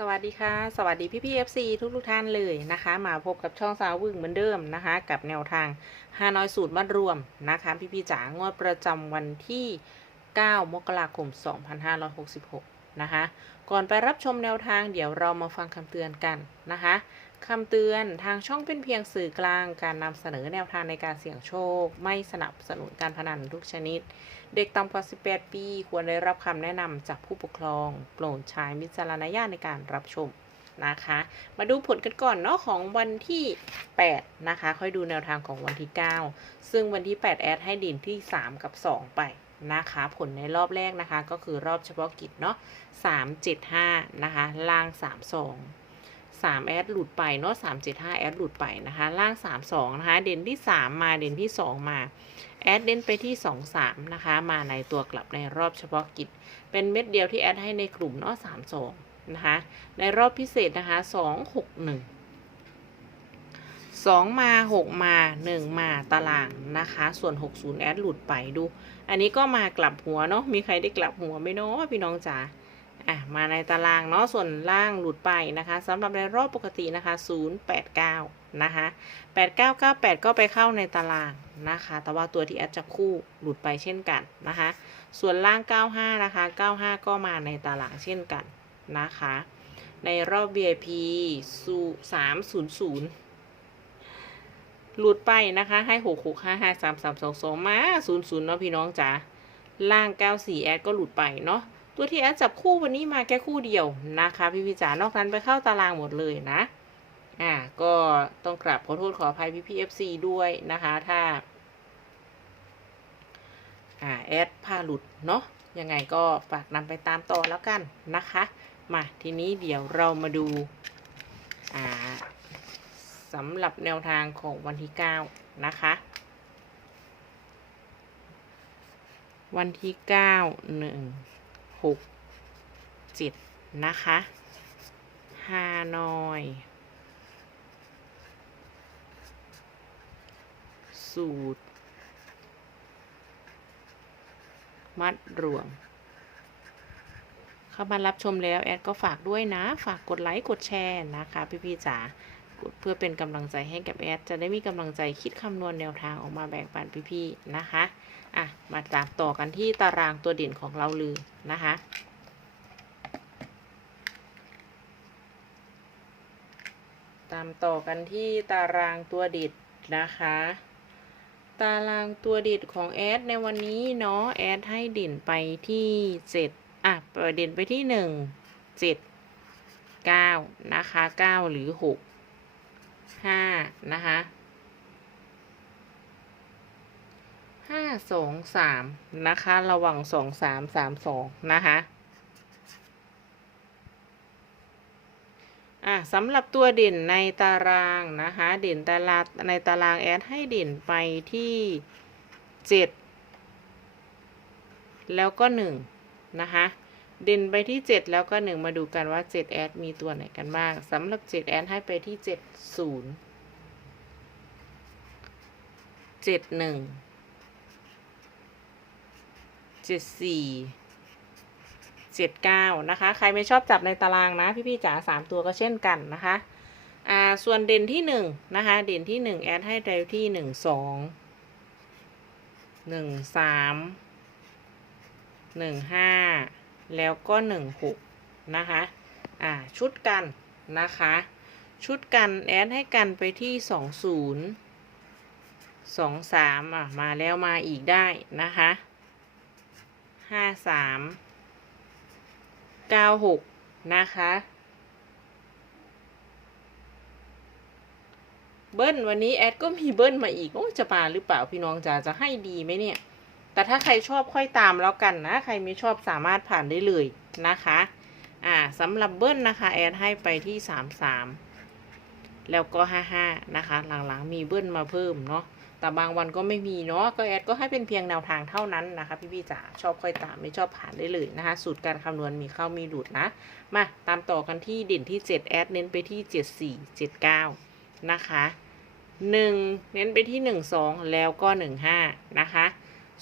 สวัสดีค่ะ สวัสดีพี่พี่เอฟซีทุกทุกท่านเลยนะคะ มาพบกับช่องสาววึ่งเหมือนเดิมนะคะ กับแนวทางฮานอยสูตรมัดรวมนะคะ พี่พี่จ๋างวดประจำวันที่ 9 มกราคม 2566 นะคะ ก่อนไปรับชมแนวทางเดี๋ยวเรามาฟังคำเตือนกันนะคะคำเตือนทางช่องเป็นเพียงสื่อกลางการนำเสนอแนวทางในการเสี่ยงโชค ไม่สนับสนุนการพนันทุกชนิด เด็กต่ำกว่า 18 ปี ควรได้รับคำแนะนำจากผู้ปกครอง โปรดใช้วิจารณญาณในการรับชมนะคะ มาดูผลกันก่อนเนาะของวันที่ 8 นะคะ ค่อยดูแนวทางของวันที่ 9 ซึ่งวันที่ 8 แอดให้ดินที่ 3 กับ 2 ไปนะคะผลในรอบแรกนะคะก็คือรอบเฉพาะกิจเนาะ3 7 5 นะคะ ล่าง 3 2 3 แอดหลุดไปเนาะ3 7 5 แอดหลุดไปนะคะ ล่าง 3 2 นะคะ เด่นที่ 3 มาเด่นที่ 2 มา แอดเน้นไปที่ 2 3 นะคะ มาในตัวกลับในรอบเฉพาะกิจ เป็นเม็ดเดียวที่แอดให้ในกลุ่มเนาะ3 2นะคะ ในรอบพิเศษนะคะ2 6 1 2มา6มา1มาตารางนะคะ ส่วน60แอดหลุดไปดู อันนี้ก็มากลับหัวเนาะมีใครได้กลับหัวไหมเนาะพี่น้องจ๋าอะมาในตารางเนาะส่วนล่างหลุดไปนะคะสำหรับในรอบปกตินะคะ089น นะคะ8998 ก็ไปเข้าในตารางนะคะ แต่ว่าตัวที่แอดจะคู่หลุดไปเช่นกันนะคะ ส่วนล่าง 95 นะคะ 95 ก็มาในตารางเช่นกันนะคะ ในรอบ VIP สู300 หลุดไปนะคะ ให้ 6655 3322มา 00 เนาะพี่น้องจ๋า ล่าง 94 แอดก็หลุดไปเนาะ ตัวที่แอดจับคู่วันนี้มาแค่คู่เดียวนะคะ พี่พี่จ๋านอกนั้นไปเข้าตารางหมดเลยนะ อ่าก็ต้องกราบขอโทษขออภัยพี่พีเอฟซีด้วยนะคะ ถ้า อ่าแอดพาหลุดเนาะยังไงก็ฝากนำไปตามต่อแล้วกันนะคะ มาทีนี้เดี๋ยวเรามาดู อ่าสำหรับแนวทางของวันที่ 9 นะคะ วันที่ 9 1หกเจ็ดนะคะฮานอย สูตร มัดรวม เข้ามารับชมแล้วแอดก็ฝากด้วยนะ ฝากกดไลค์กดแชร์นะคะ พี่ๆจ๋ากดเพื่อเป็นกำลังใจให้กับแอด จะได้มีกำลังใจคิดคำนวณแนวทางออกมาแบ่งปันพี่ๆนะคะ อะ มาตามต่อกันที่ตารางตัวเด่นของเราเลยนะคะตามต่อกันที่ตารางตัวเด็ดนะคะ ตารางตัวเด็ดของแอดในวันนี้เนาะแอดให้เด่นไปที่เจ็ดอะเด่นไปที่หนึ่งเจ็ดเก้านะคะเก้าหรือหกห้านะคะห้าสองสามนะคะ ระหว่างสองสามสามสองนะคะ อะสำหรับตัวเด่นในตารางนะคะ เด่นตารางในตารางแอดให้เด่นไปที่เจ็ดแล้วก็หนึ่งนะคะเด่นไปที่เจ็ดแล้วก็หนึ่งมาดูกันว่าเจ็ดแอดมีตัวไหนกันบ้างสำหรับเจ็ดแอดให้ไปที่เจ็ดศูนย์ เจ็ดหนึ่งเจ็ดสี่เจ็ดเก้านะคะ ใครไม่ชอบจับในตารางนะ พี่ๆจ๋าสามตัวก็เช่นกันนะคะอ่าส่วนเด่นที่หนึ่งนะคะ เด่นที่หนึ่งแอดให้ไปที่หนึ่งสองหนึ่งสามหนึ่งห้าแล้วก็หนึ่งหกนะคะอ่าชุดกันนะคะ ชุดกันแอดให้กันไปที่สองศูนย์สองสามอะมาแล้วมาอีกได้นะคะห้าสามเก้าหกนะคะ เบิ้ลวันนี้แอดก็มีเบิ้ลมาอีก โอ้จะมาหรือเปล่าพี่น้องจ๋าจะให้ดีไหมเนี่ย แต่ถ้าใครชอบค่อยตามแล้วกันนะ ใครไม่ชอบสามารถผ่านได้เลยนะคะ อ่าสำหรับเบิ้ลนะคะ แอดให้ไปที่สามสามแล้วก็ห้าห้านะคะ หลังๆ มีเบิ้ลมาเพิ่มเนาะ แต่บางวันก็ไม่มีเนาะก็แอดก็ให้เป็นเพียงแนวทางเท่านั้นนะคะพี่ๆจ๋าชอบค่อยตามไม่ชอบผ่านได้เลยนะคะ สูตรการคำนวณมีเข้ามีหลุดนะ มาตามต่อกันที่เด่นที่ 7 แอดเน้นไปที่ 7 4 7 9 นะคะ 1 เน้นไปที่ 1 2 แล้วก็ 1 5 นะคะ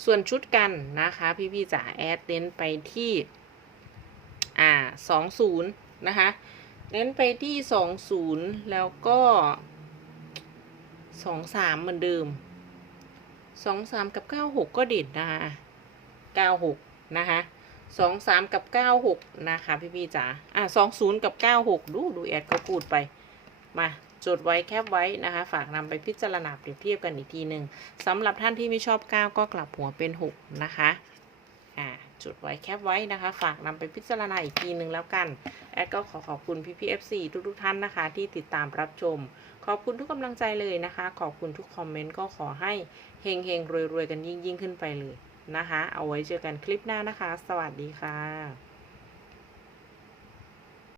ส่วนชุดกันนะคะพี่ๆจ๋าแอดเน้นไปที่อ่า20 นะคะ เน้นไปที่สองศูนย์แล้วก็สองสามเหมือนเดิม สองสามกับเก้าหกก็เด็ดนะคะเก้าหกนะคะสองสามกับเก้าหกนะคะพี่พี่จ๋าอะสองศูนย์กับเก้าหกดูดูแอดก็พูดไป มาจดไว้แคปไว้นะคะ ฝากนำไปพิจารณาเปรียบเทียบกันอีกทีหนึ่งสำหรับท่านที่ไม่ชอบ 9 ก็กลับหัวเป็น 6 นะคะอ่าจดไว้แคปไว้นะคะ ฝากนำไปพิจารณาอีกทีหนึ่งแล้วกัน แอดก็ขอขอบคุณพี่พีเอฟซีทุกๆท่านนะคะ ที่ติดตามรับชม ขอบคุณทุกกำลังใจเลยนะคะ ขอบคุณทุกคอมเมนต์ก็ขอให้เฮงเฮงๆรวยๆกันยิ่งยิ่งๆขึ้นไปเลยนะคะ เอาไว้เจอกันคลิปหน้านะคะ สวัสดีค่ะ